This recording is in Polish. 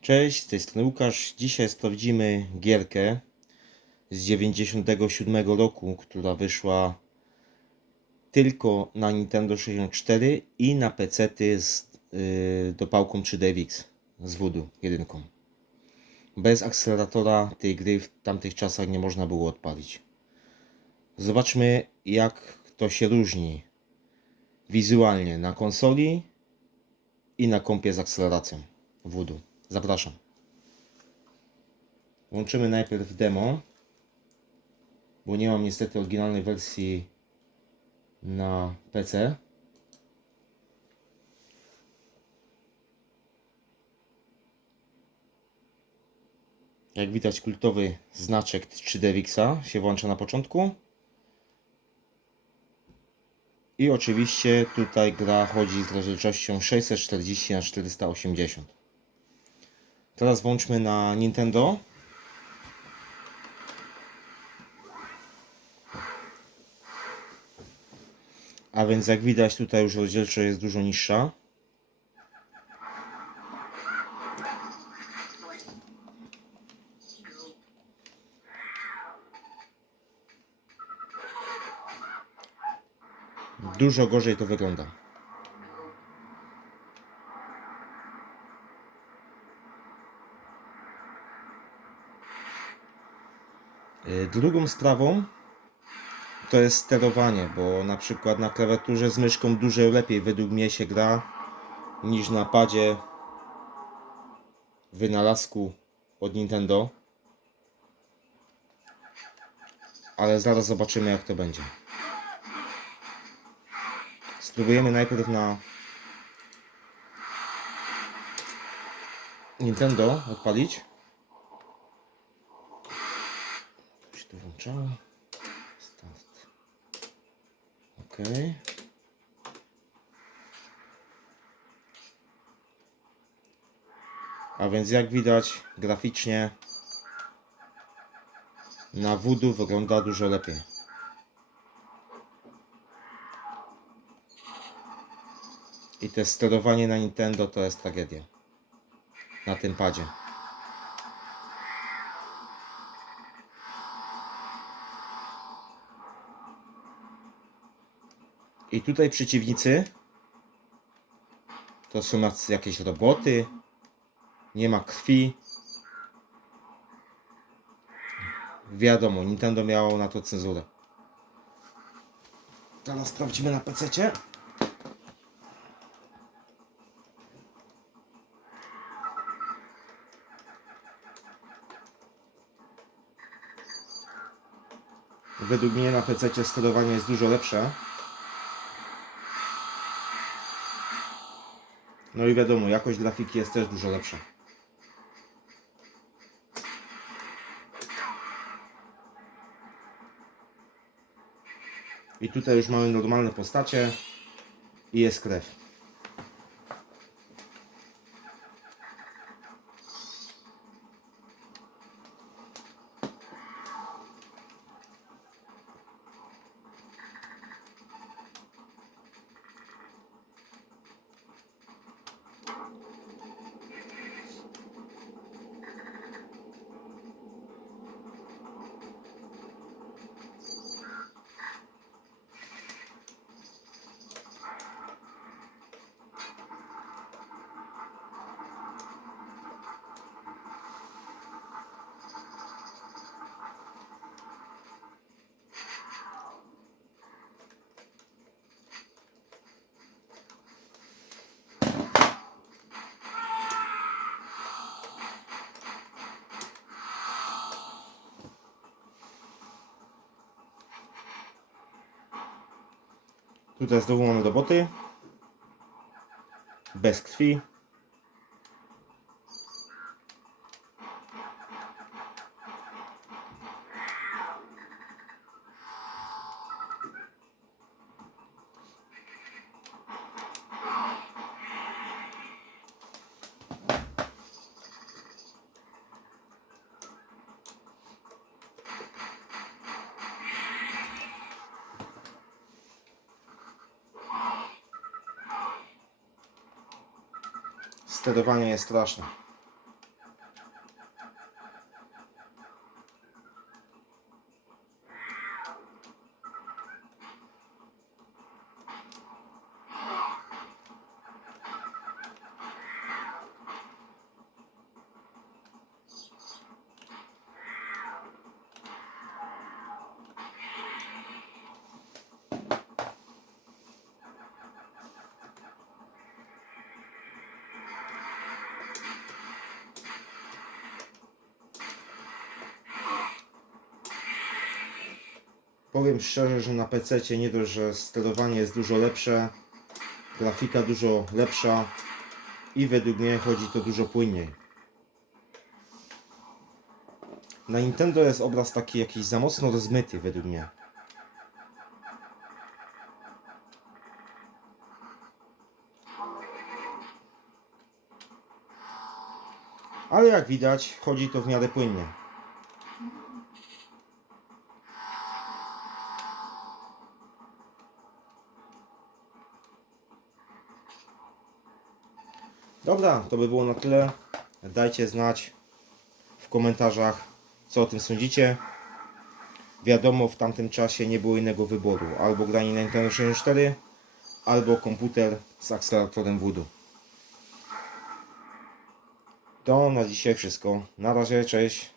Cześć, z tej strony Łukasz. Dzisiaj sprawdzimy gierkę z 97 roku, która wyszła tylko na Nintendo 64 i na PC z yy, dopałką 3DX z Voodoo 1. Bez akceleratora tej gry w tamtych czasach nie można było odpalić. Zobaczmy jak to się różni wizualnie na konsoli i na kompie z akceleracją Voodoo. Zapraszam. Włączymy najpierw demo, bo nie mam niestety oryginalnej wersji na PC. Jak widać kultowy znaczek 3DVX się włącza na początku. I oczywiście tutaj gra chodzi z rozdzielczością 640 na 480 Teraz włączmy na Nintendo. A więc jak widać tutaj już rozdzielczość jest dużo niższa. Dużo gorzej to wygląda. Drugą sprawą to jest sterowanie, bo na przykład na klawiaturze z myszką dużo lepiej według mnie się gra niż na padzie wynalazku od Nintendo. Ale zaraz zobaczymy jak to będzie. Spróbujemy najpierw na Nintendo odpalić. się tu włączało. Start. Ok. A więc jak widać graficznie na Voodoo wygląda dużo lepiej. I te sterowanie na Nintendo to jest tragedia. Na tym padzie. I tutaj przeciwnicy to są jakieś roboty. Nie ma krwi. Wiadomo, Nintendo miało na to cenzurę. Teraz sprawdzimy na PC. Według mnie na PC sterowanie jest dużo lepsze. No i wiadomo, jakość grafiki jest też dużo lepsza. I tutaj już mamy normalne postacie i jest krew. Tutaj znowu mamy roboty. Bez krwi. Sterowanie jest straszne. Powiem szczerze, że na PC nie dość, że sterowanie jest dużo lepsze, grafika dużo lepsza i według mnie chodzi to dużo płynniej. Na Nintendo jest obraz taki jakiś za mocno rozmyty według mnie. Ale jak widać, chodzi to w miarę płynnie. Dobra, to by było na tyle. Dajcie znać w komentarzach, co o tym sądzicie. Wiadomo, w tamtym czasie nie było innego wyboru. Albo granie na Nintendo 64, albo komputer z akceleratorem voodoo. To na dzisiaj wszystko. Na razie, cześć.